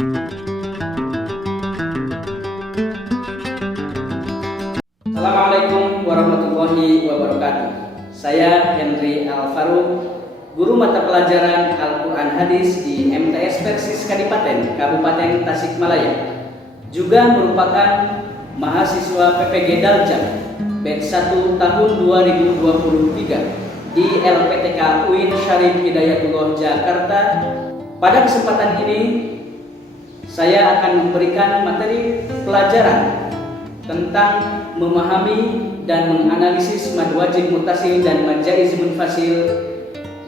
Assalamualaikum warahmatullahi wabarakatuh. Saya Henry Al-Faruq, guru mata pelajaran Al-Quran Hadis di MTS Persis Kadipaten, Kabupaten Tasikmalaya. Juga merupakan mahasiswa PPG Daljak batch 1 tahun 2023 di LPTK UIN Syarif Hidayatullah Jakarta. Pada kesempatan ini saya akan memberikan materi pelajaran tentang memahami dan menganalisis mad wajib muttasil dan mad jaiz munfasil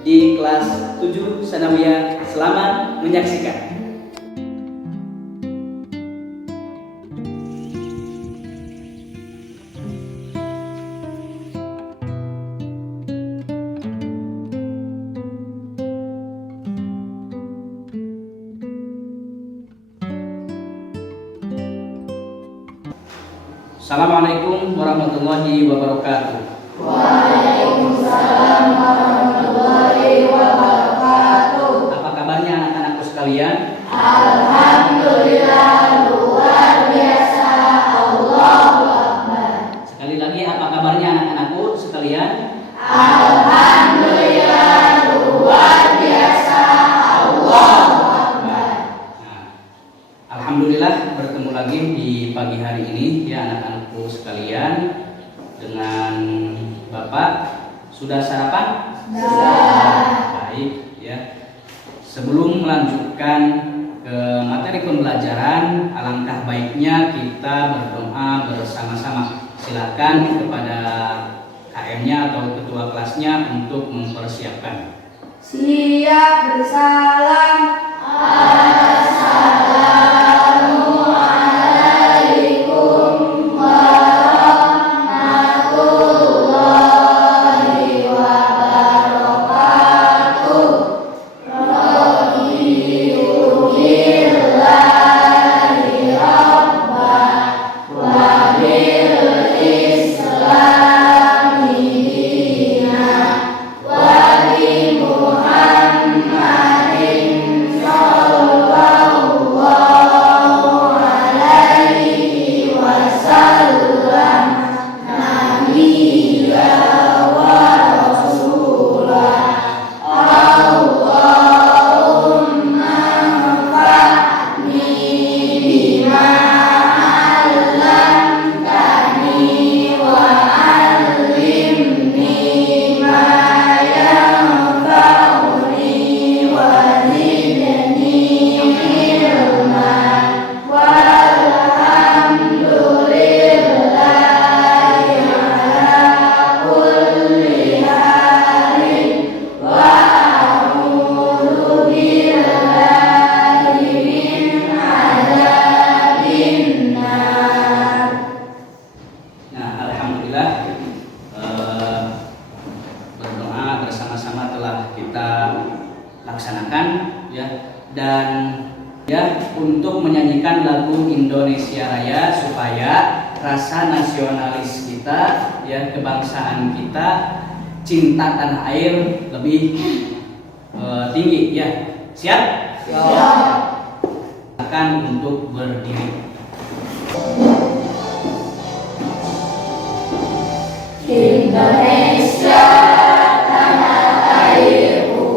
di kelas 7 Sanawiyah. Selamat menyaksikan. Assalamualaikum warahmatullahi wabarakatuh. Waalaikumsalam warahmatullahi wabarakatuh. Apa kabarnya anak-anakku sekalian? Alhamdulillah, luar biasa. Allahu Akbar. Sekali lagi, apa kabarnya anak-anakku sekalian? Alhamdulillah, luar biasa. Allahu Akbar. Nah, alhamdulillah bertemu lagi di pagi hari ini ya anak-anakku sekalian dengan Bapak. Sudah sarapan? Sudah. Baik ya. Sebelum melanjutkan ke materi pembelajaran, alangkah baiknya kita berdoa bersama-sama. Silakan kepada KM-nya atau ketua kelasnya untuk mempersiapkan. Siap bersalam. Assalamualaikum warahmatullahi wabarakatuh. Raditu billahi rabban wa bil islami dinan wa bi Muhammadin sallallahu alaihi wasallam nabiyya wa rasulah. Allahumma anfa'ni bima 'allamtani wa 'allimni ma yanfa'uni wa zidni ilman. Walhamdulillahi ala kulli halin wa a'udzu billahi min adzabin nar. Nah, alhamdulillah berdoa bersama-sama telah kita laksanakan ya, dan ya untuk menyanyikan lagu Indonesia Raya supaya rasa nasionalis kita ya, kebangsaan kita, cinta tanah air lebih tinggi ya. Siap? Siap. Akan untuk berdiri. Indonesia tanah airku,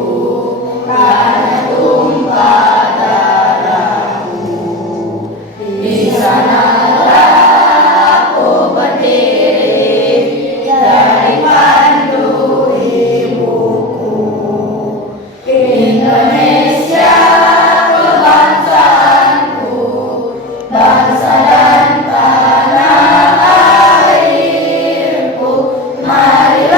tanah tumpah darahku. Di sanalah aku berdiri dari pandu ibuku. Indonesia kebangsaanku, bangsa dan tanah airku. Marilah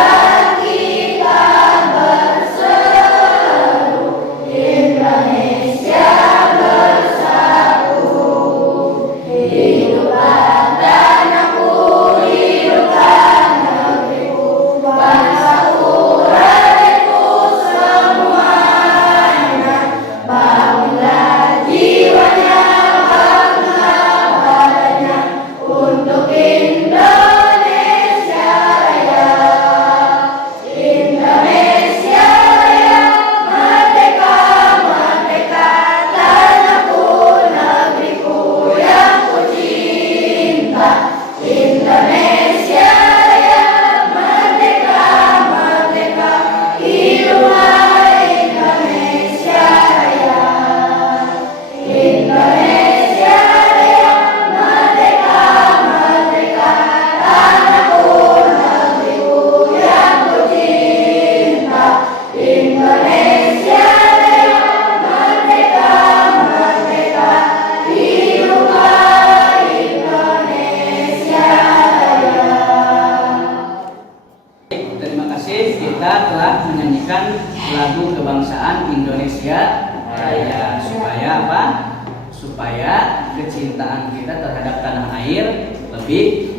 supaya kecintaan kita terhadap tanah air lebih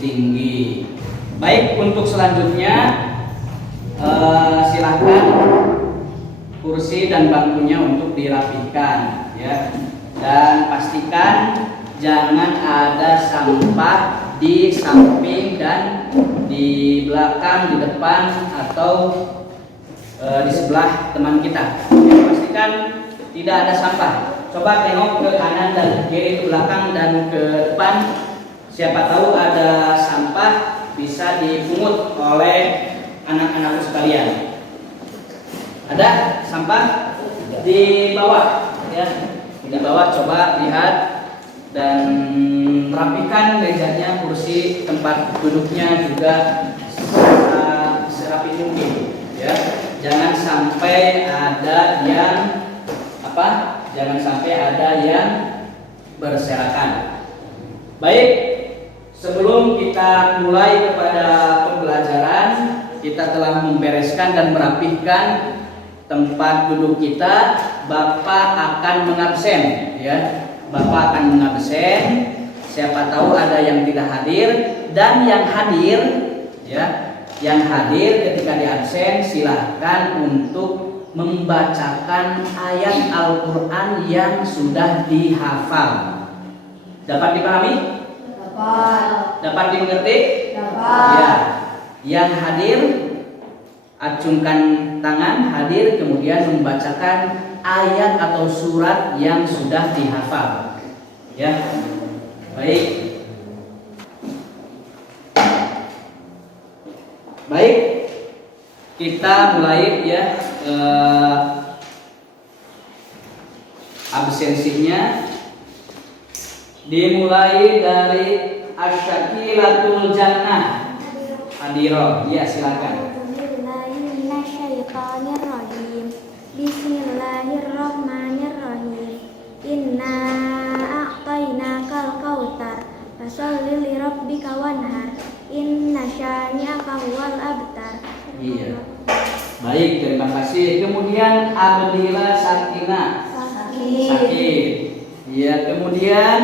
tinggi. Baik, untuk selanjutnya silahkan kursi dan bangkunya untuk dirapikan ya, dan pastikan jangan ada sampah di samping dan di belakang, di depan atau di sebelah teman kita. Ya, pastikan tidak ada sampah. Coba tengok ke kanan dan ke kiri, ke belakang dan ke depan. Siapa tahu ada sampah bisa dipungut oleh anak-anakku sekalian. Ada sampah di bawah ya. Di bawah coba lihat dan rapikan mejanya, kursi, tempat duduknya juga serapi mungkin ya. Jangan sampai ada yang Jangan sampai ada yang berserakan. Baik, sebelum kita mulai kepada pembelajaran, kita telah membereskan dan merapihkan tempat duduk kita. Bapak akan mengabsen ya. Bapak akan mengabsen. Siapa tahu ada yang tidak hadir, dan yang hadir ya, yang hadir ketika diabsen silahkan untuk membacakan ayat Al-Quran yang sudah dihafal. Dapat dipahami? Dapat dimengerti? Ya. Yang hadir acungkan tangan, hadir, kemudian membacakan ayat atau surat yang sudah dihafal. Ya. Baik. Baik. Kita mulai ya. Absensinya dimulai dari Asyakilatul Jannah. Hadiroh, ya silakan. Bismillahirrahmanirrahim. Inna a'tainakal kautsar fasholli li rabbika wanhar. Inna syani'aka huwal abtar. Iya. Baik, terima kasih. Kemudian Abdillah Sakina. Sakit. Ya, kemudian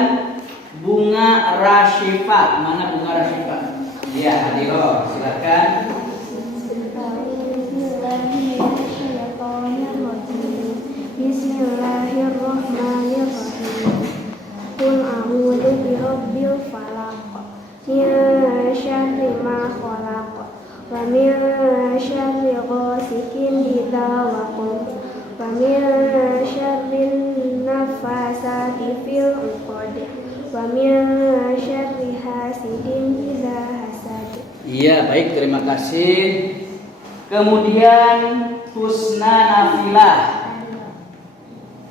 Bunga Rashifa. Mana Bunga Rashifa? Ya, hadiroh, silakan. Bismillahirrahmanirrahim. Qul a'udzu birabbil falaq, min syarri ma khalaq, wa min syarri ghasikin idza waqab, wa min syarri nafasati fil 'uqad, wa min syarri hasidin idza hasad. Iya, baik, terima kasih. Kemudian Husna Nafilah.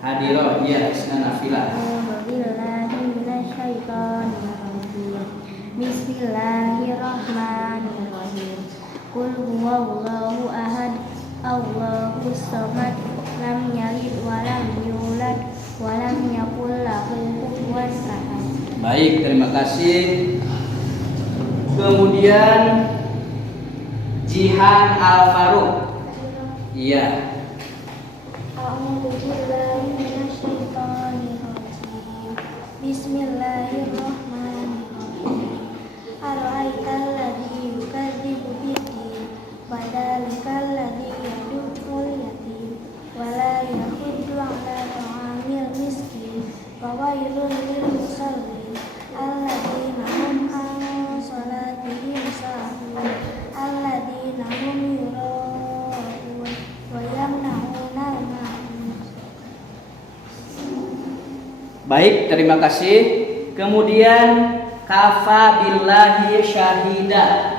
Hadiroh, ya, Husna Nafilah. Bismillahirrahmanirrahim. Qul huwallahu ahad, Allahus samad, lam yalid wa lam yulad wa lam yakul lahu kufuwan ahad. Baik, terima kasih. Kemudian Jihan Al-Faruq. Iya. Bismillahirrahmanirrahim. Ara'aital ladzi yukadzibu bid-din, fadzalikal ladzi yad'ul yatim wa la yahuddu 'ala ta'amil miskin, fawailul lil musallin alladzina hum 'an shalatihim sahun, alladzina hum yura'un wa yamna'una al-ma'un. Baik, terima kasih. Kemudian Kafa billahi syahida.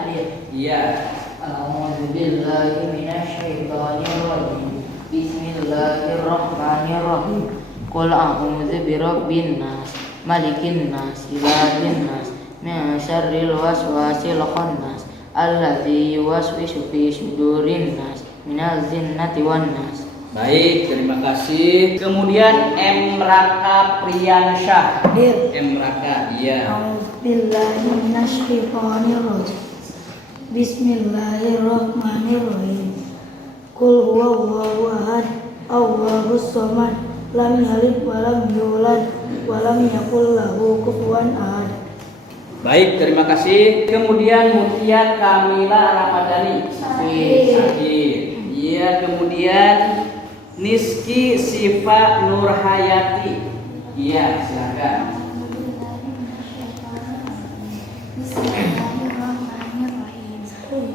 Iya. A'udzu billahi minasyaitonir rajim. Bismillahirrahmanirrahim. Qul a'udzu birabbin nas, malikin nas, ilahin nas, min syarril waswasil khannas, alladzi yuwaswisu fi sudurin nas, minal jinnati wan nas. Baik, terima kasih. Kemudian Emraka Priyansyah. Emraka, iya. A'udzubillahi minasyaitonirrajim. Bismillahirrahmanirrahim. Qul huwallahu ahad, Allahus samad, lam yalid wa lam yulad lam yakul lahu kufuwan ahad. Baik, terima kasih. Kemudian Mutia Kamila Ramadhani. Sakit. Iya, kemudian Niski Sifa Nurhayati. Iya, silakan. Bismillahirrahmanirrahim.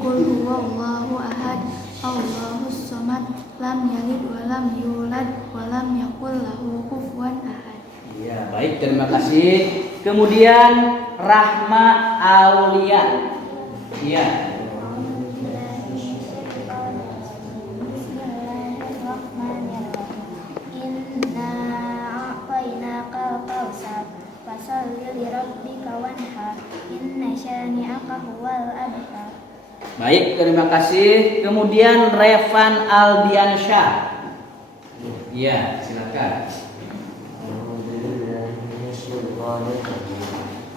Qul huwallahu ahad, Allahus samad, lam yalid wa lam yulad wa lam yakul lahu kufuwan ahad. Iya, baik, terima kasih. Kemudian Rahma Aulia. Iya. Inna a'tainakal kautsar fasholli lirabbika wanhar inna syani'aka huwal abtar. Baik, terima kasih. Kemudian Revan Aldiansyah. Iya, silakan.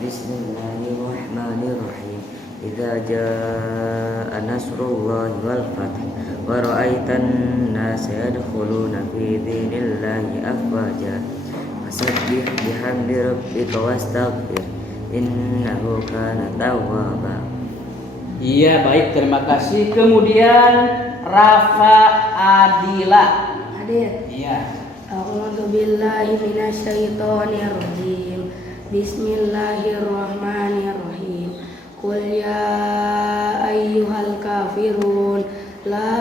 Bismillahirrahmanirrahim. Idza jaa nasrullahi wal fath wa ra'aitan nasa yadkhuluna fi dinillahi afwaja fasabbih bihamdi rabbika wastaghfir innahu kana tawwaba. Iya, baik, terima kasih. Kemudian Rafa Adila. Hadir. Iya. A'udzu billahi minasyaitonir rajim. Bismillahirrahmanirrahim. Qul ya ayyuhal kafirun la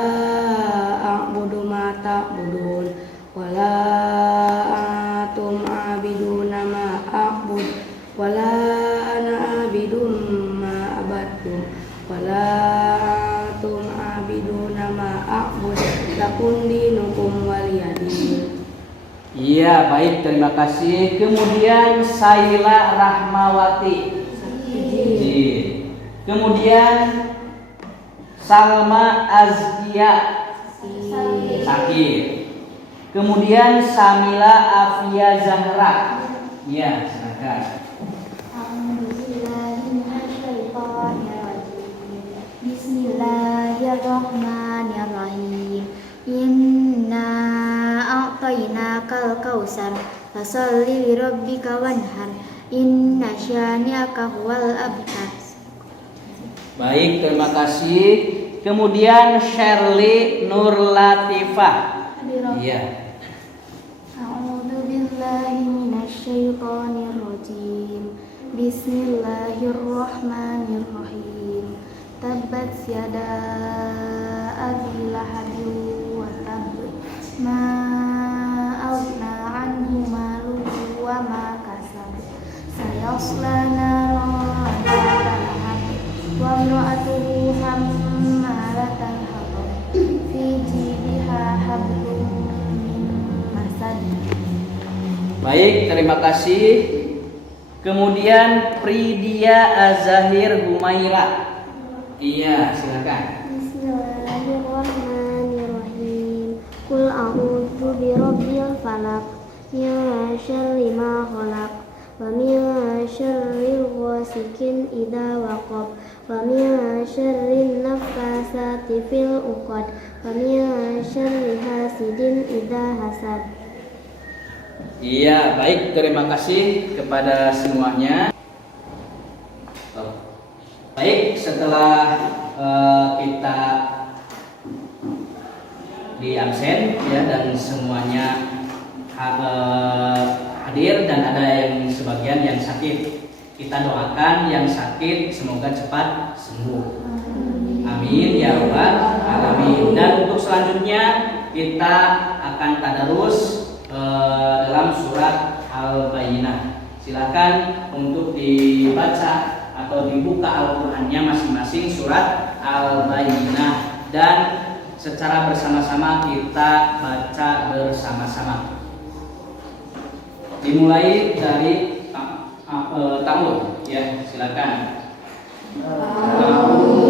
a'budu ma ta'budun wa la antum 'abiduna ma a'bud wa la ana 'abidum ma abadtum wa la antum 'abiduna ma a'bud lakum dinukum waliyadin. Iya, baik, terima kasih. Kemudian Saila Rahmawati. Kemudian Salma Azkia. Sakit. Kemudian Samila Afia Zahra. Iya, silakan. Bismillahirrahmanirrahim. Inna a'tainakal kautsar fasholli lirabbika wanhar inna syani'aka huwal abtar. Baik, terima kasih. Kemudian Shirley Nur Latifah. Iya. A'udzu billahi minasyaitonir rajim. Bismillahirrahmanirrahim. Tabbat yada abi lahabin wa tabb. Ma aghna anhu maluhu wa ma kasab. Sayasla naran dhata lahab. Wa imra'atuhu hammalatal hatab. Fi jidiha hablum min masad. Baik, terima kasih. Kemudian Pridia Azahir Humaira. Iya, silakan. Bismillahirrahmanirrahim. Qul a'udzu birabbil falaq min syarri ma khalaq wa min syarril ghasikin idza waqab wa min syarrin naffasati fil 'uqad wa min syarri hasidin idza hasad. Iya, baik, terima kasih kepada semuanya. Baik, setelah kita di absen ya dan semuanya hadir dan ada yang sebagian yang sakit, kita doakan yang sakit semoga cepat sembuh. Amin ya rabbal alamin. Dan untuk selanjutnya kita akan tadarus dalam surat Al-Bayyinah. Silakan untuk dibaca atau dibuka Al-Qur'annya masing-masing surat Al-Bayyinah dan secara bersama-sama kita baca bersama-sama. Dimulai dari Ta'awudz ya, silakan. Namun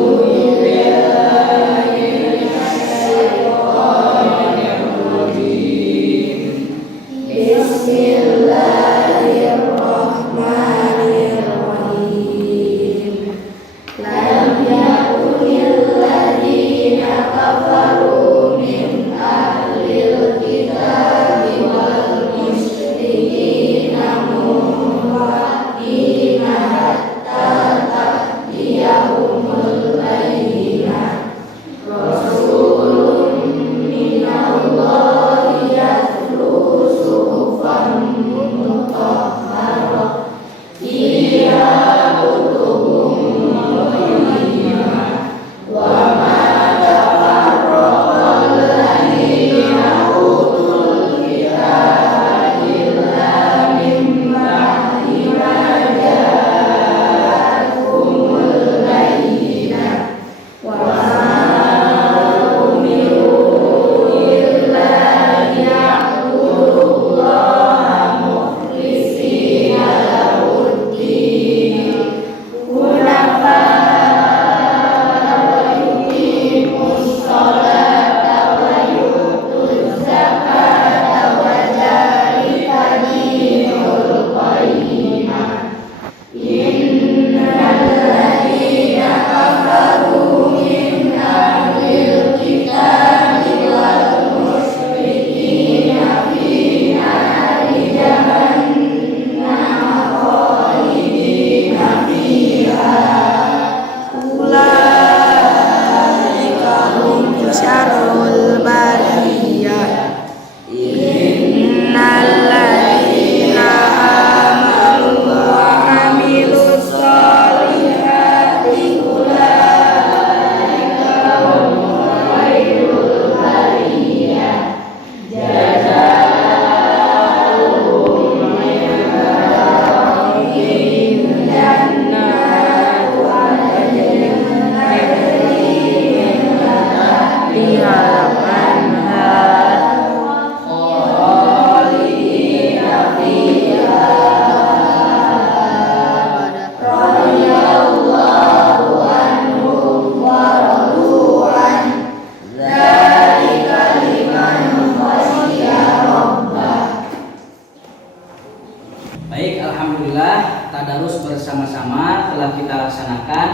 tadarus bersama-sama telah kita laksanakan.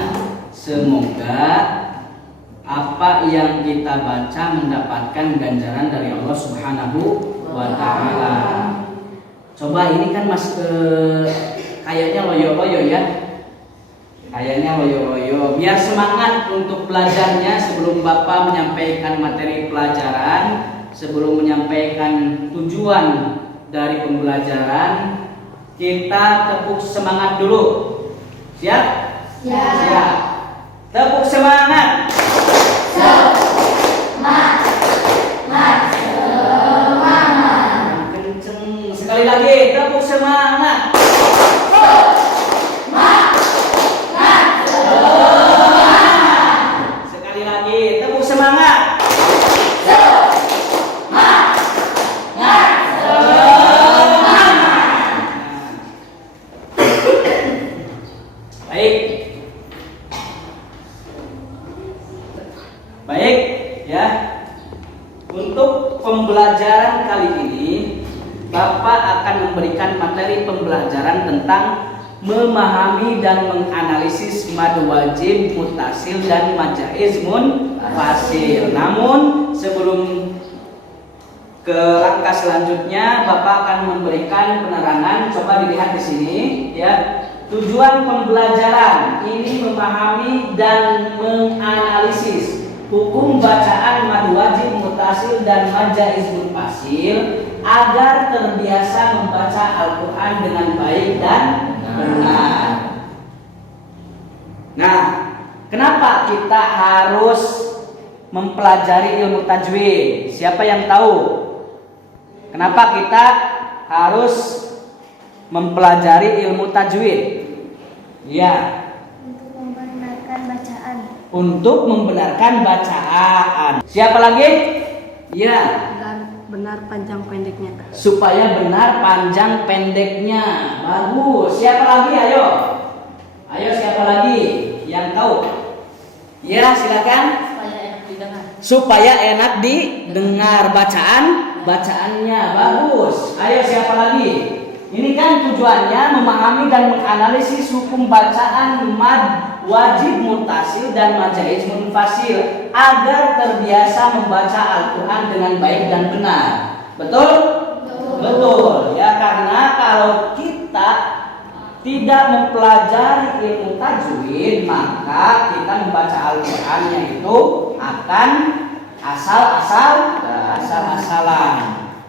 Semoga apa yang kita baca mendapatkan ganjaran dari Allah Subhanahu wa Ta'ala. Coba ini kan kayaknya loyo-loyo ya. Kayaknya loyo-loyo. Biar semangat untuk belajarnya sebelum Bapak menyampaikan materi pelajaran, sebelum menyampaikan tujuan dari pembelajaran, kita tepuk semangat dulu. Siap? Siap. Siap. Tepuk semangat. Kenceng. Sekali lagi, tepuk semangat. Sekali lagi, tepuk semangat. Baik, ya. Untuk pembelajaran kali ini, Bapak akan memberikan materi pembelajaran tentang memahami dan menganalisis mad wajib, mutasil dan majaiz munfasil. Namun sebelum ke langkah selanjutnya, Bapak akan memberikan penerangan. Coba dilihat di sini, ya. Tujuan pembelajaran ini memahami dan menganalisis hukum bacaan mad wajib, mutasil dan majaiz munfasil agar terbiasa membaca Al-Quran dengan baik dan benar. Nah, kenapa kita harus mempelajari ilmu tajwid? Siapa yang tahu? Kenapa kita harus mempelajari ilmu tajwid? Ya. Untuk membenarkan bacaan. Untuk membenarkan bacaan. Siapa lagi? Ya. Benar panjang pendeknya. Supaya benar panjang pendeknya. Bagus. Siapa lagi? Ayo. Ayo siapa lagi yang tahu? Ya, silakan. Supaya enak didengar bacaannya. Bagus. Ayo siapa lagi? Ini kan tujuannya memahami dan menganalisis hukum bacaan mad wajib, mutasil dan majaiz munfasil agar terbiasa membaca Al-Quran dengan baik dan benar. Betul? Betul. Ya, karena kalau kita tidak mempelajari ilmu tajwid, maka kita membaca Al-Qurannya itu akan asal-asalan.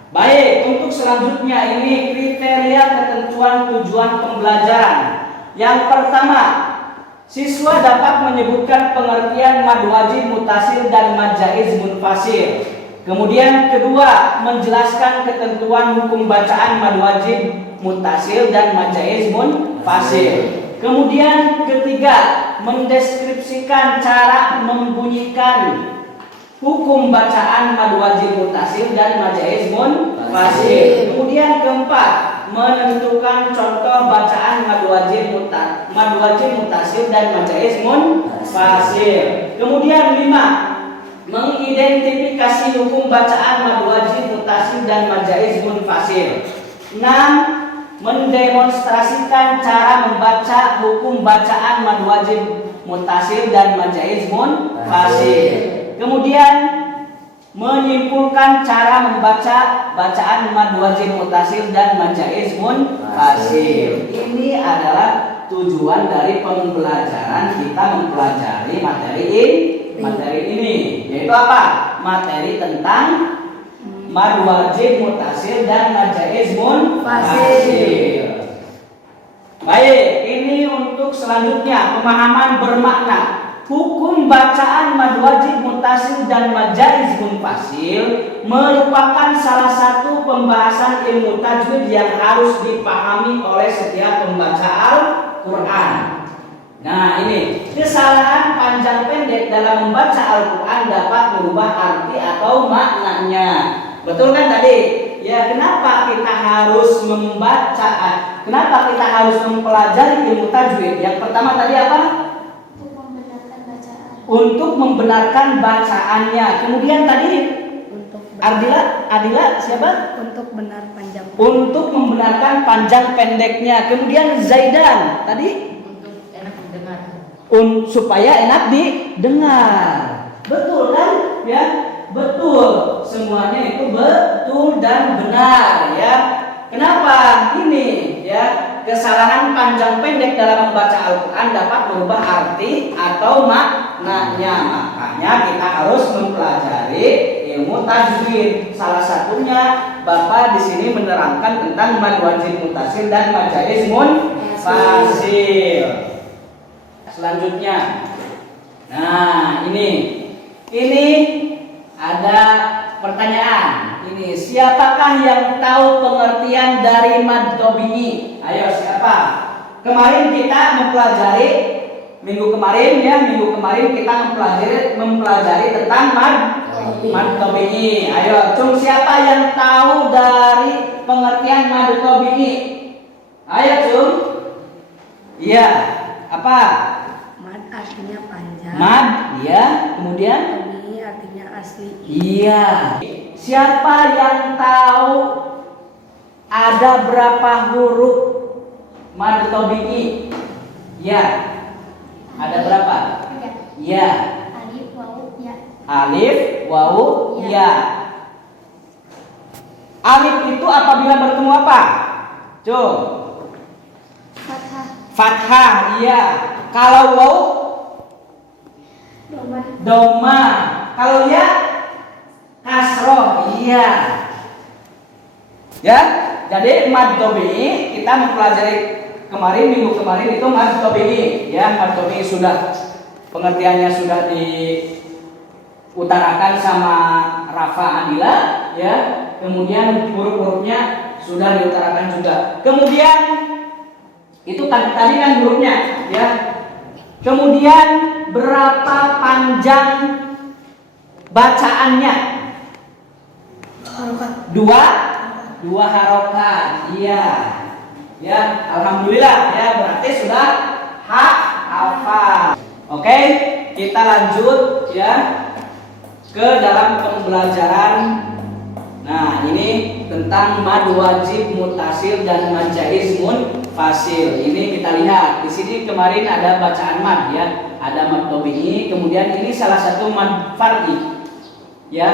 Baik, untuk selanjutnya ini kriteria ketentuan tujuan pembelajaran. Yang pertama, siswa dapat menyebutkan pengertian mad wajib mutasil dan mad jaiz munfasil. Kemudian kedua, menjelaskan ketentuan hukum bacaan mad wajib mutasil dan mad jaiz munfasil. Kemudian ketiga, mendeskripsikan cara membunyikan hukum bacaan mad wajib mutasil dan mad jaiz munfasil. Kemudian keempat, menentukan contoh bacaan mad wajib mutasil dan mad jaiz munfasil. Kemudian lima, mengidentifikasi hukum bacaan mad wajib mutasil dan mad jaiz munfasil. 6. Mendemonstrasikan cara membaca hukum bacaan mad wajib mutasil dan mad jaiz munfasil. Kemudian menyimpulkan cara membaca bacaan mad wajib mutasil dan mad jaiz munfasil. Ini adalah tujuan dari pembelajaran kita mempelajari materi ini, yaitu apa? Materi tentang mad wajib mutasil dan mad jaiz munfasil. Baik, ini untuk selanjutnya pemahaman bermakna. Hukum bacaan mad wajib mutasil dan mad jaiz munfasil merupakan salah satu pembahasan ilmu tajwid yang harus dipahami oleh setiap pembaca Al-Quran. Nah, ini kesalahan panjang pendek dalam membaca Al-Quran dapat merubah arti atau maknanya. Betul kan tadi? Ya, kenapa kita harus membaca? Kenapa kita harus mempelajari ilmu tajwid? Yang pertama tadi apa? Untuk membenarkan bacaannya. Kemudian tadi Adila siapa? Untuk benar panjang. Untuk membenarkan panjang pendeknya. Kemudian Zaidan tadi Untuk enak mendengar. supaya enak didengar. Betul kan? Ya, betul. Semuanya itu betul dan benar ya. Kenapa ini ya? Kesalahan panjang pendek dalam membaca Al-Quran dapat merubah arti atau maknanya. Makanya kita harus mempelajari ilmu tajwid. Salah satunya Bapak di sini menerangkan tentang mad wajib mutasil dan mad jaiz munfasil. Selanjutnya, nah ini ada pertanyaan. Ini siapakah yang tahu pengertian dari mad tabi'i? Ayo siapa? Kemarin kita mempelajari minggu kemarin kita mempelajari tentang mad tabi'i. Ayo, siapa yang tahu dari pengertian mad tabi'i? Ayo, Iya, apa? Mad artinya panjang. Mad, ya. Kemudian Tabi'i artinya asli. iya. Siapa yang tahu ada berapa huruf mad tabi'i? Ya. Ada berapa? Ya. Alif, wawu, ya. Alif, wawu, ya. Alif itu apabila bertemu apa? Fathah, Fathah, iya. Kalau wawu? Doma. Kalau ya? Kasroh, iya. Ya, jadi mad tabi'i kita mempelajari minggu kemarin itu mad tabi'i. Ya, mad tabi'i sudah pengertiannya sudah diutarakan sama Rafa Adila, ya. Kemudian huruf-hurufnya sudah diutarakan juga. Kemudian itu tadi kan hurufnya, ya. Kemudian berapa panjang bacaannya? Dua harokat, iya. Ya, alhamdulillah ya, berarti sudah hafal. Oke, kita lanjut ya ke dalam pembelajaran. Nah, ini tentang mad wajib mutasil dan mad jaiz munfasil. Ini kita lihat di sini kemarin ada bacaan mad ya, ada mad tabi'i, kemudian ini salah satu mad far'i. Ya,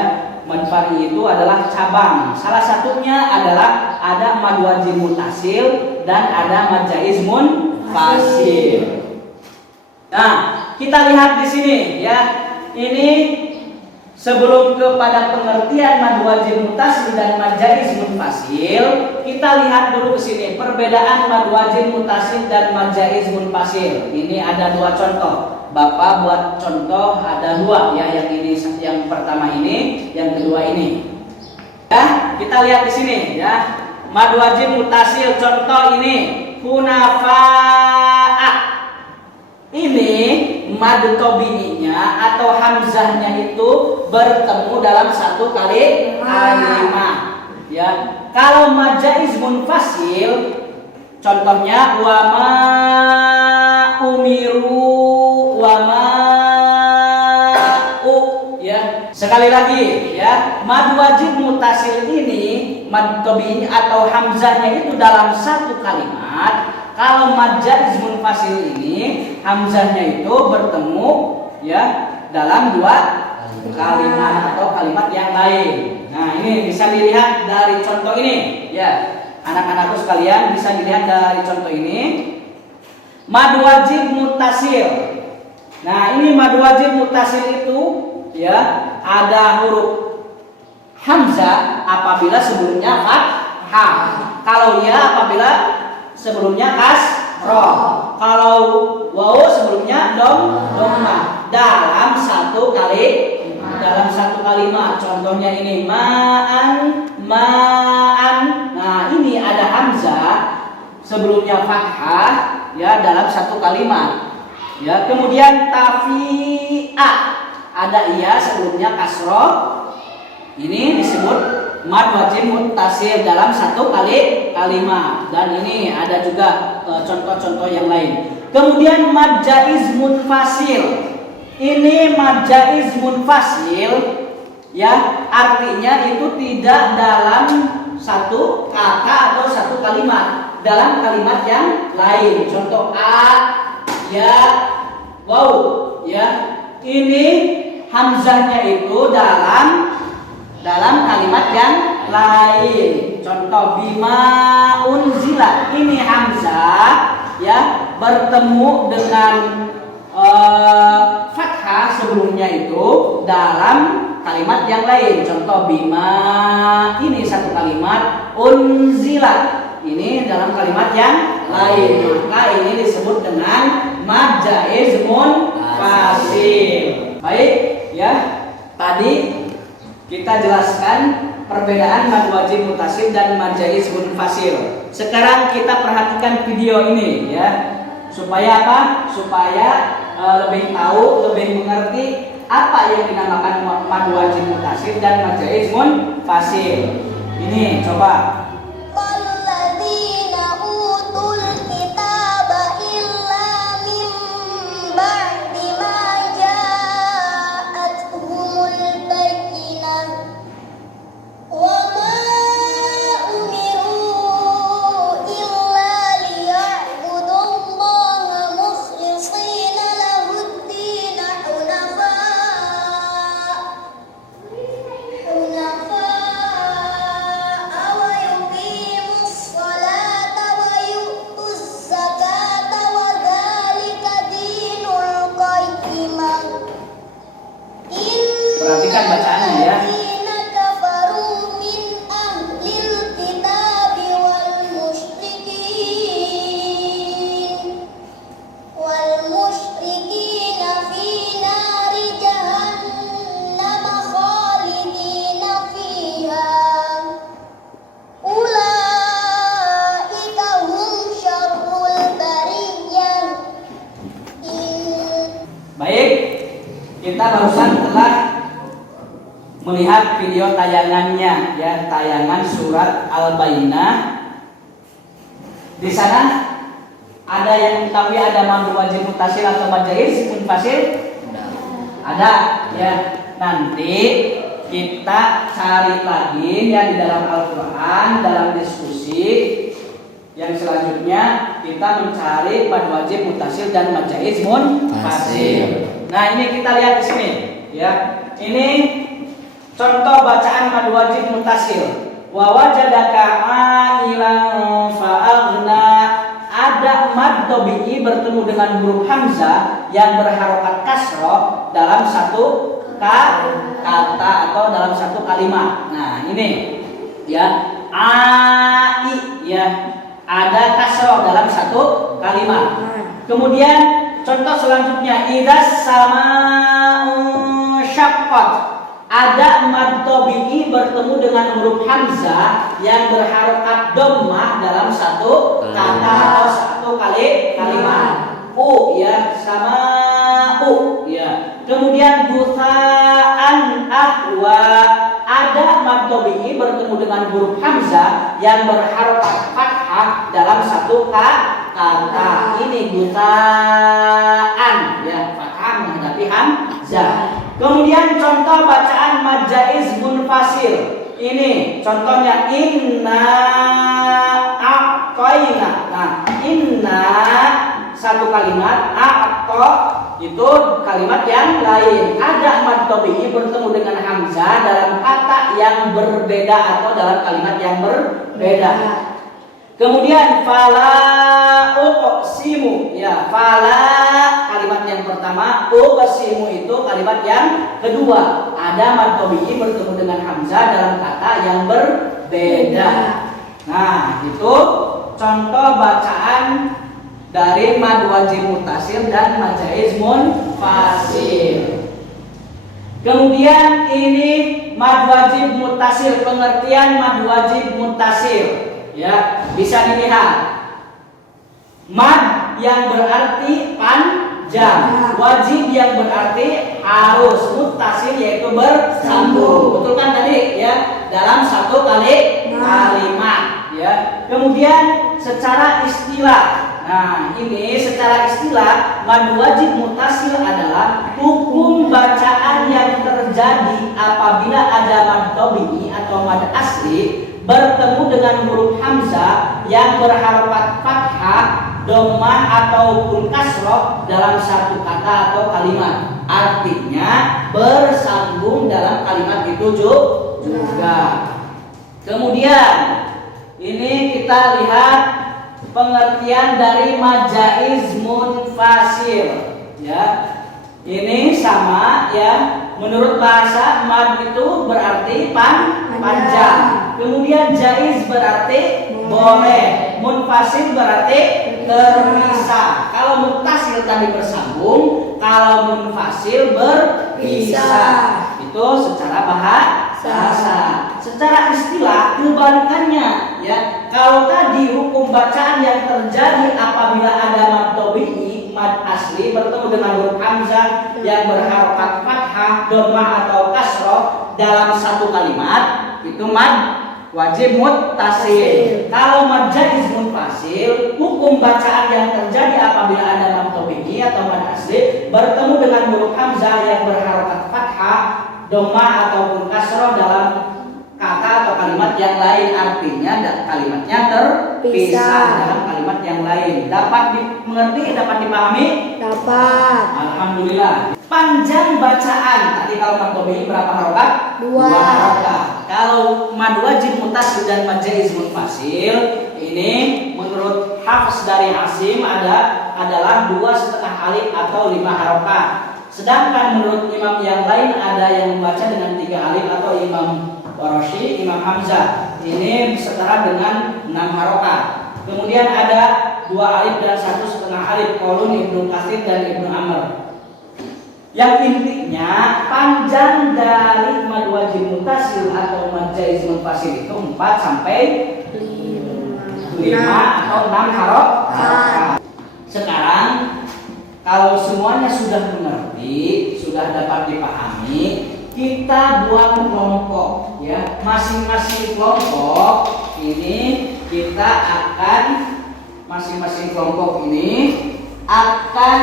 mad far'i itu adalah cabang. Salah satunya adalah ada mad wajib mutasil dan ada mad jaiz munfasil. Nah, kita lihat di sini ya. Ini sebelum kepada pengertian mad wajib mutasil dan mad jaiz munfasil, kita lihat dulu ke sini perbedaan mad wajib mutasil dan mad jaiz munfasil. Ini ada dua contoh. Bapak buat contoh ada dua ya, yang ini yang pertama ini, yang kedua ini. Ya, kita lihat di sini ya. Mad wajib mutasil contoh ini hunafa'a. Ini mad tabi'inya atau hamzahnya itu bertemu dalam satu kalimat. Ya. Kalau mad jaiz munfasil contohnya wa ma umiru wa ma ya. Sekali lagi ya, mad wajib mutasil ini mad tabi'i atau hamzahnya itu dalam satu kalimat. Kalau mad jaiz munfasil ini hamzahnya itu bertemu ya dalam dua kalimat atau kalimat yang lain. Nah, ini bisa dilihat dari contoh ini ya. Anak-anakku sekalian bisa dilihat dari contoh ini. Mad wajib mutasil. Nah, ini mad wajib mutasil itu ya ada huruf hamzah apabila sebelumnya fathah. Kalau ya apabila sebelumnya kasroh. Kalau waw sebelumnya dhammah. Dalam satu kalimat. Contohnya ini ma'an. Nah, ini ada hamzah sebelumnya fathah ya dalam satu kalimat. Ya, kemudian tafi'a ada iya sebelumnya kasroh. Ini disebut mad wajib mutasil dalam satu kalimat. Dan ini ada juga contoh-contoh yang lain. Kemudian mad jaiz munfasil. Ini mad jaiz munfasil ya, artinya itu tidak dalam satu kata atau satu kalimat, dalam kalimat yang lain. Contoh a, ya, waw ya. Ini hamzahnya itu dalam kalimat yang lain. Contoh bima unzila. Ini hamzah ya bertemu dengan fathah sebelumnya itu dalam kalimat yang lain. Contoh bima ini satu kalimat, unzila ini dalam kalimat yang lain. Maka ini disebut dengan mad jaiz munfasil. Baik ya. Tadi kita jelaskan perbedaan mad wajib mutasil dan mad jaiz munfasil. Sekarang kita perhatikan video ini ya. Supaya apa? Supaya lebih tahu, lebih mengerti apa yang dinamakan mad wajib mutasil dan mad jaiz munfasil. Ini coba. Perhatikan bacaannya ya. Baik, kita barusan telah melihat video tayangannya ya, tayangan surat Al-Bayyinah. Di sana ada yang mengetahui ada mad wajib mutasil atau mad jaiz munfasil? Ada ya. Nanti kita cari lagi ya di dalam Al-Qur'an, dalam diskusi yang selanjutnya kita mencari mad wajib mutasil dan mad jaiz munfasil. Nah, ini kita lihat di sini ya. Ini contoh bacaan mad wajib mutasil. Wa wajadaka ailan fa'aghna. Ada mad tabi'i bertemu dengan huruf hamzah yang berharokat kasroh dalam satu kata atau dalam satu kalimat. Nah, ini ya, ai ya, ada kasroh dalam satu kalimat. Kemudian contoh selanjutnya, idzas sama'u syaqqat, ada mad tabi'i bertemu dengan huruf hamzah yang berharokat dhammah dalam satu kata atau satu kalimat. Ya, sama'u ya. Kemudian gusaan ahwa, ada mad tabi'i bertemu dengan huruf hamzah yang berharokat fathah dalam satu kata. Ini gusaan ya, fathah menghadapi hamzah. Kemudian contoh bacaan mad jaiz munfasil. Ini contohnya, inna a'tayna. Nah, inna satu kalimat, a'ta itu kalimat yang lain. Ada mad tabi'i bertemu dengan hamzah dalam kata yang berbeda atau dalam kalimat yang berbeda. Kemudian fala uqsimu ya, fala kalimat yang pertama, uqsimu itu kalimat yang kedua. Ada mad tabi'i bertemu dengan hamzah dalam kata yang berbeda. Nah, itu contoh bacaan dari mad wajib muttasil dan mad jaiz munfasil. Kemudian ini mad wajib muttasil, pengertian mad wajib muttasil. Ya, bisa dilihat. Mad yang berarti panjang, wajib yang berarti harus, muttasil yaitu bersambung. Betul kan tadi ya? Dalam satu kalimat ya. Kemudian secara istilah. Nah, ini secara istilah mad wajib muttasil adalah hukum bacaan yang terjadi apabila ada mad tabi'i atau mad asli bertemu dengan huruf hamzah yang berharokat fathah, dhammah ataupun kasroh dalam satu kata atau kalimat. Artinya bersambung dalam kalimat itu juga. Kemudian ini kita lihat pengertian dari mad jaiz munfasil ya. Ini sama ya, menurut bahasa mad itu berarti panjang. Kemudian jaiz berarti boleh, munfasil berarti terpisah. Kalau muttasil tadi bersambung, kalau munfasil berpisah. Itu secara bahasa. Secara istilah kebalikannya ya. Kalau tadi hukum bacaan yang terjadi apabila ada mad tabi'i, mad asli bertemu dengan huruf hamzah yang berharokat fathah, dhammah atau kasroh dalam satu kalimat, itu mad wajib muttasil. Kalau mad jaiz munfasil, hukum bacaan yang terjadi apabila ada mad tabi'i atau mad asli bertemu dengan huruf hamzah yang berharokat fathah, dhammah ataupun kasroh dalam kata atau kalimat yang lain. Artinya kalimatnya terpisah dalam kalimat yang lain. Dapat dimengerti, dapat dipahami? Dapat. Alhamdulillah. Panjang bacaan. Tadi kalau mad tabi'i berapa harokat? 2 harokat. Kalau mad wajib muttasil dan mad jaiz munfasil, ini menurut Hafs dari Asim adalah 2,5 alif atau 5 harokat. Sedangkan menurut imam yang lain ada yang membaca dengan 3 alif atau Imam Warshi, Imam Hamzah. Ini setara dengan 6 harokat. Kemudian ada 2 alif dan 1,5 alif, qaulun Ibnu Katsir dan Ibnu Amr. Yang intinya panjang dari mad wajib muttasil atau mad jaiz munfasil itu 4 sampai 5 atau 6 harokat. Sekarang kalau semuanya sudah mengerti, sudah dapat dipahami, kita buat kelompok ya. Masing-masing kelompok ini kita akan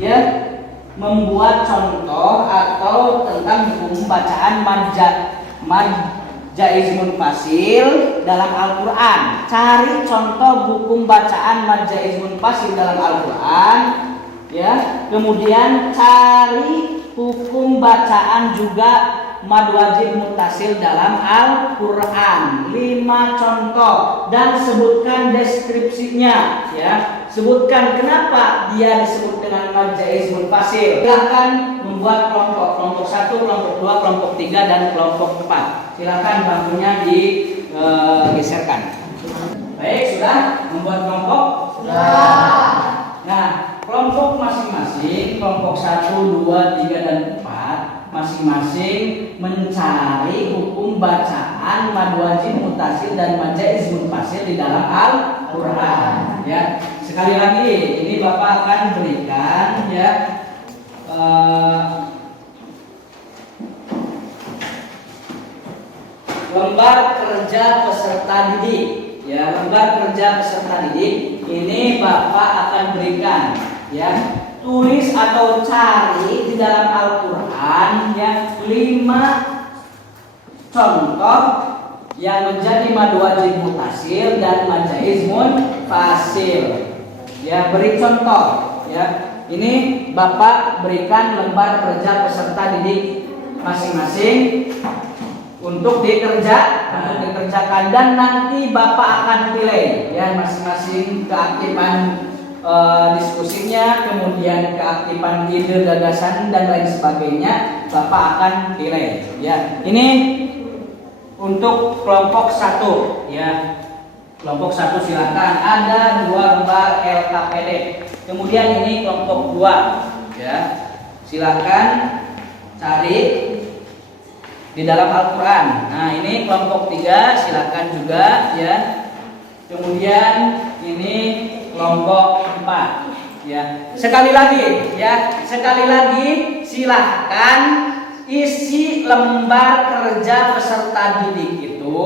ya membuat contoh atau tentang hukum bacaan mad jaiz munfasil dalam Al-Qur'an. Cari contoh hukum bacaan mad jaiz munfasil dalam Al-Qur'an ya. Kemudian cari hukum bacaan juga mad wajib muttasil dalam Al-Qur'an. 5 contoh dan sebutkan deskripsinya ya. Sebutkan kenapa dia disebut dengan mad jaiz munfasil. Silahkan membuat membuat kelompok 1, kelompok 2, kelompok 3 dan kelompok 4. Silakan bangkunya digeserkan. Baik, sudah membuat kelompok? Sudah. Nah, kelompok masing-masing, kelompok 1, 2, 3 dan 4 masing-masing mencari hukum bacaan mad wajib mutasil dan mad jaiz munfasil di dalam Al-Qur'an, ya. Sekali lagi, ini Bapak akan berikan ya lembar kerja peserta didik, ya, lembar kerja peserta didik ini Bapak akan berikan ya, tulis atau cari di dalam Al-Qur'an ya 5 contoh yang menjadi mad wajib mutasil dan mad jaiz munfasil. Ya, beri contoh ya. Ini Bapak berikan lembar kerja peserta didik masing-masing untuk dikerjakan dan nanti Bapak akan pilih ya masing-masing keaktifan diskusinya, kemudian keaktifan ide, gagasan dan lain sebagainya Bapak akan pilih ya. Ini untuk kelompok 1 ya. Kelompok 1 silakan, ada 2 lembar LKPD. Kemudian ini kelompok 2 ya. Silakan cari di dalam Al-Qur'an. Nah, ini kelompok 3 silakan juga ya. Kemudian ini kelompok 4 ya. Sekali lagi silahkan isi lembar kerja peserta didik itu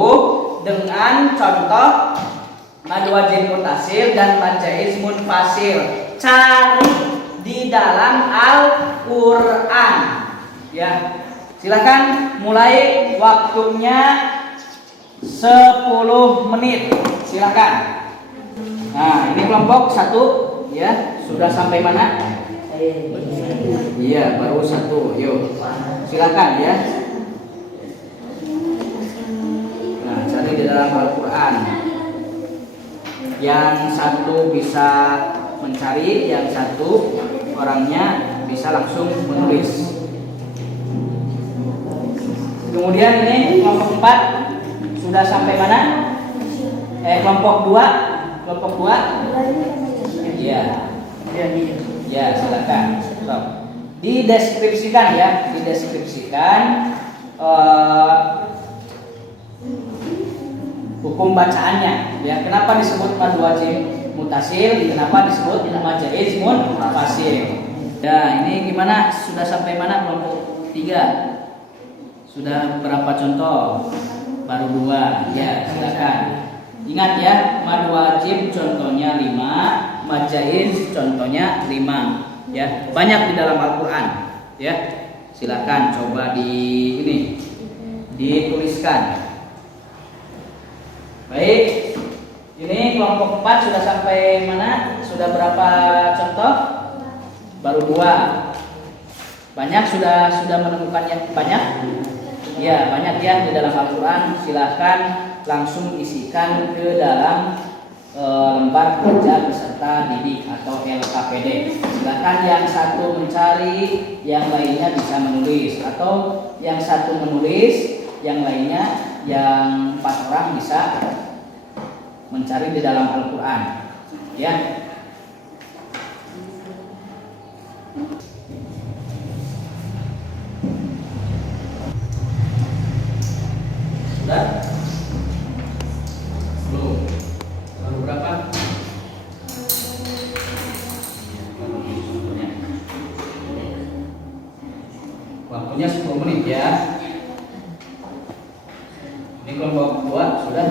dengan contoh mad wajib mutasil dan mad jaiz munfasil. Cari di dalam Al-Qur'an ya. Silakan mulai, waktunya 10 menit. Silakan. Nah, ini kelompok 1 ya. Sudah sampai mana? Iya, baru 1. Yuk. Silakan ya. Nah, cari di dalam Al-Qur'an. Yang 1 bisa mencari, yang 1 orangnya bisa langsung menulis. Kemudian ini kelompok 4 sudah sampai mana? Kelompok 2. Kelompok 2? Iya. Ya, silakan. Dideskripsikan ya, hukum bacaannya ya. Kenapa disebut mad wajib mutasil? Kenapa disebut mad jaiz munfasil? Ya, ini gimana? Sudah sampai mana kelompok 3? Sudah berapa contoh? Baru 2 ya, silakan. Ingat ya, mad wajib contohnya 5, mad jaiz contohnya 5 ya. Banyak di dalam Al-Qur'an ya. Silakan coba dituliskan. Baik. Ini kelompok 4 sudah sampai mana? Sudah berapa contoh? Baru 2. Banyak sudah menemukannya? Banyak? Ya, banyak ya di dalam Al-Qur'an. Silahkan langsung isikan ke dalam lembar kerja peserta didik atau LKPD. Silahkan yang 1 mencari, yang lainnya bisa menulis, atau yang 1 menulis, yang lainnya yang 4 orang bisa mencari di dalam Al-Qur'an. Ya. Sudah? Belum. Baru berapa? Waktunya 10 menit ya. Ini kelompok 2 sudah?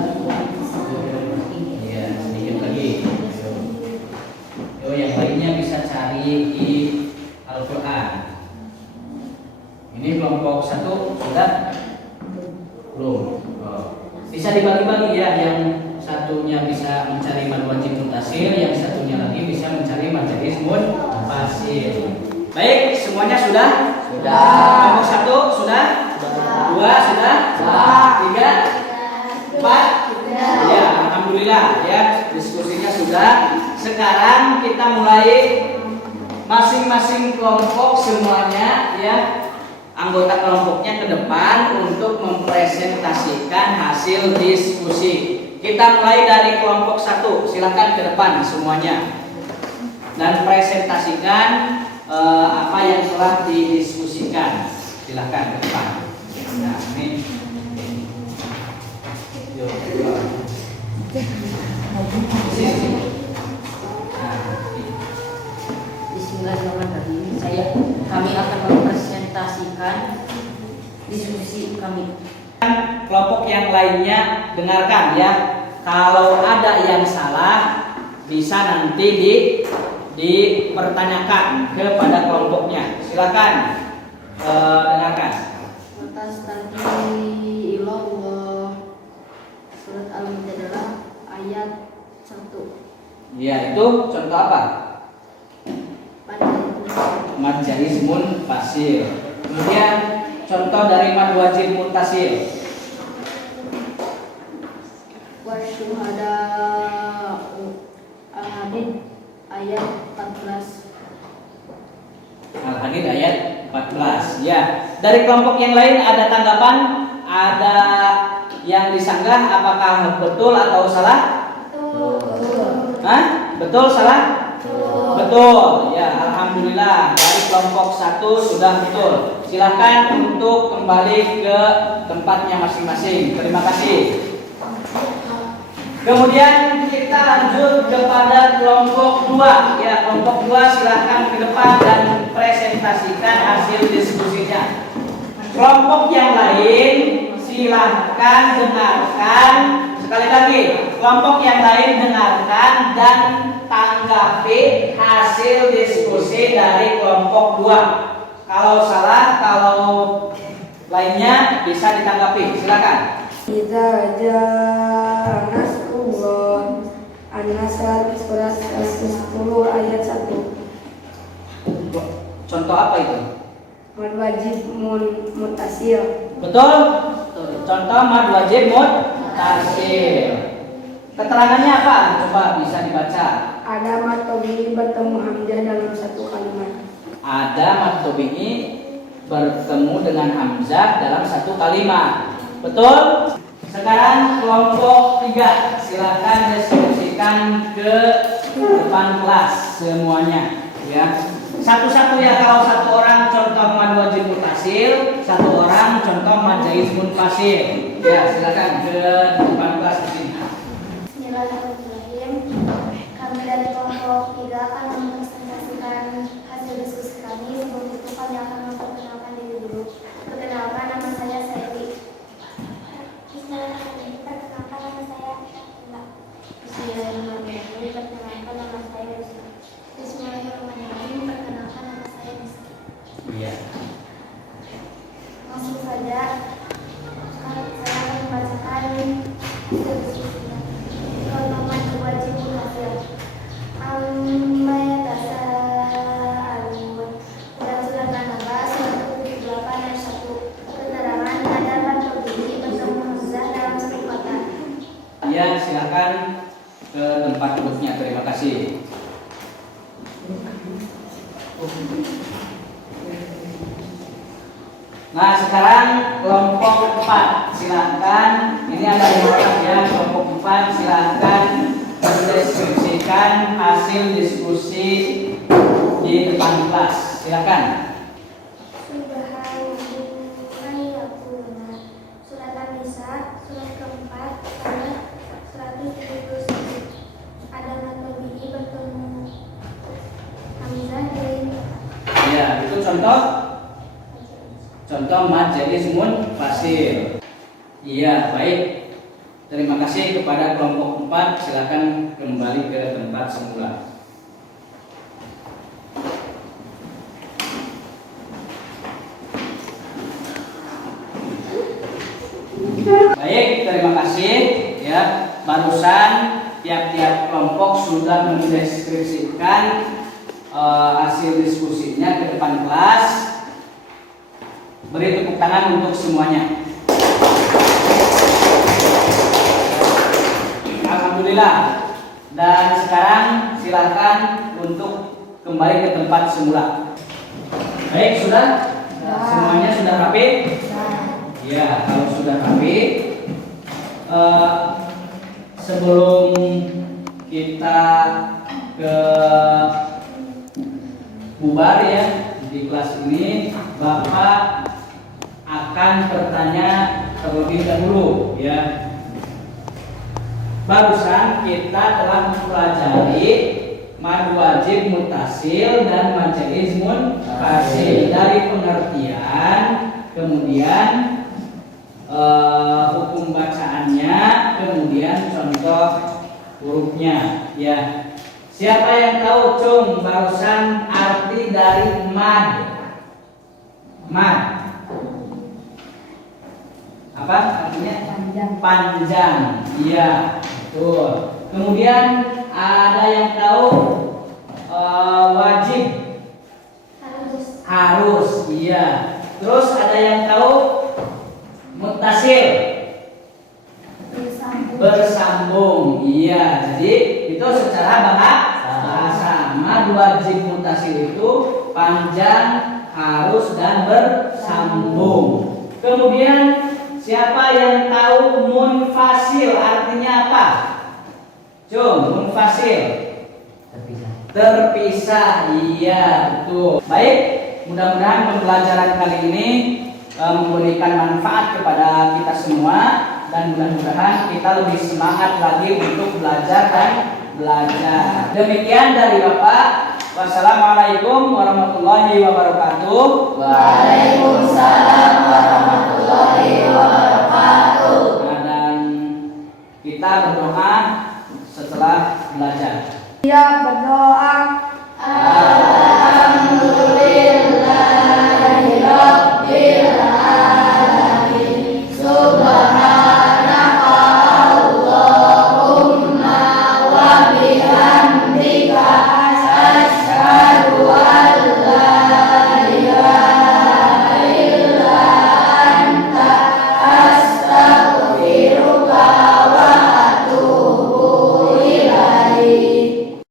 Iya, sedikit lagi. Yang lainnya bisa cari di Al-Qur'an. Ini kelompok 1 sudah? Belum. Bisa dibagi-bagi ya, yang satunya bisa mencari mad wajib mutasil, yang satunya lagi bisa mencari mad jaiz munfasil. Baik, semuanya sudah? Sudah. Kelompok 1 sudah? 2 sudah? 3? 4? Ya, alhamdulillah ya, diskusinya sudah. Sekarang kita mulai masing-masing kelompok semuanya ya, anggota kelompoknya ke depan untuk mempresentasikan hasil diskusi. Kita mulai dari kelompok 1, silakan ke depan semuanya dan presentasikan apa yang telah didiskusikan. Silakan ke depan. Nah, ini. Yuk, sini. Nah, Bismillahirrahmanirrahim. Kami akan mempresentasikan diskusi kami. Kelompok yang lainnya dengarkan ya. Kalau ada yang salah bisa nanti dipertanyakan kepada kelompoknya. Silakan dengarkan. Atas tadi ilallah. Surat Al-Mujadalah ayat 1. Ya, itu contoh apa? Mad jaiz munfasil. Kemudian contoh dari mad wajib muttasil. Wasyuhada Al-Hadid ayat 14. Al-Hadid ayat 14. Ya, dari kelompok yang lain ada tanggapan, ada yang disanggah, apakah betul atau salah? Hah? Betul, salah? Betul. Ya, alhamdulillah dari kelompok 1 sudah betul. Silahkan untuk kembali ke tempatnya masing-masing. Terima kasih. Kemudian kita lanjut kepada kelompok 2. Ya, kelompok 2 silahkan ke depan dan presentasikan hasil diskusinya. Kelompok yang lain silahkan dengarkan. Sekali lagi, kelompok yang lain dengarkan dan tanggapi hasil diskusi dari kelompok 2. Kalau salah, kalau lainnya bisa ditanggapi. Silakan. Idza jaa nasrullah An-Nasr surat 10 ayat 1. Contoh apa itu? Mad wajib muttasil. Betul? Contoh mad wajib muttasil. Keterangannya apa? Coba bisa dibaca. Ada mad tabi'i bertemu hamzah dalam satu kalimat. Ada mad tabi'i bertemu dengan hamzah dalam satu kalimat. Betul? Sekarang kelompok 3, silakan diskusikan ke depan kelas semuanya ya. Satu-satu ya, kalau satu orang contoh mad wajib muttasil, satu orang contoh mad jaiz munfasil. Ya, silakan ke depan kelas di sini. Bismillahirrahmanirrahim. Kami dari kelompok 3 akan mempresentasikan hasil diskusi kami. Sebelum itu kami akan memperkenalkan diri dulu. Perkenalkan, nama saya Selvi. Bismillahirrahmanirrahim. Perkenalkan, nama saya Mbak. Bismillahirrahmanirrahim. Perkenalkan, nama saya Rizky. Bismillahirrahmanirrahim. Perkenalkan, nama saya Rizky. Iya. Langsung saja, saya akan membacakan hasil diskusinya. Kalau mad wajib hasil amma yatasaalun. Dalam surat An-Naba surat 78 ayat 1. Keterangan ada mad tabi'i bertemu hamzah dalam satu kata. Ya, silakan ke tempat duduknya. Terima kasih. Nah, sekarang kelompok 4, silakan. Ini ada 5 orang ya, kelompok 4 silakan mendeskripsikan hasil diskusi di depan kelas. Silakan. Subhanallah. Surat An-Nisa surat keempat ayat 171. Ada mad tabi'i bertemu hamzah dari Ya, itu contoh mad jaiz munfasil. Iya, baik. Terima kasih kepada kelompok 4. Silakan kembali ke tempat semula. Baik, terima kasih ya. Barusan tiap-tiap kelompok sudah mendeskripsikan hasil diskusinya ke depan kelas. Beri tepuk tangan untuk semuanya. Alhamdulillah. Dan sekarang silakan untuk kembali ke tempat semula. Baik, sudah? Semuanya sudah rapi? Ya, kalau sudah rapi, sebelum kita ke bubar ya di kelas ini, Bapak akan bertanya terlebih dahulu ya. Barusan kita telah mempelajari mad wajib mutasil dan majaiz munfasil dari pengertian, kemudian hukum bacaannya, kemudian contoh hurufnya ya. Siapa yang tahu Cung barusan arti dari mad? Mad apa artinya? Panjang. Iya, betul. Kemudian ada yang tahu wajib? Harus. Iya. Terus ada yang tahu mutasil? Bersambung. Iya. Jadi itu secara bahasa. Mad wajib mutasil itu panjang, harus dan bersambung. Kemudian siapa yang tahu munfasil artinya apa? Cung, munfasil. Terpisah. Iya, betul. Baik, mudah-mudahan pembelajaran kali ini memberikan manfaat kepada kita semua dan mudah-mudahan kita lebih semangat lagi untuk belajar dan belajar. Demikian dari Bapak. Wassalamualaikum warahmatullahi wabarakatuh. Waalaikumsalam warahmatullahi wabarakatuh. Nah, dan kita berdoa setelah belajar. Siap berdoa.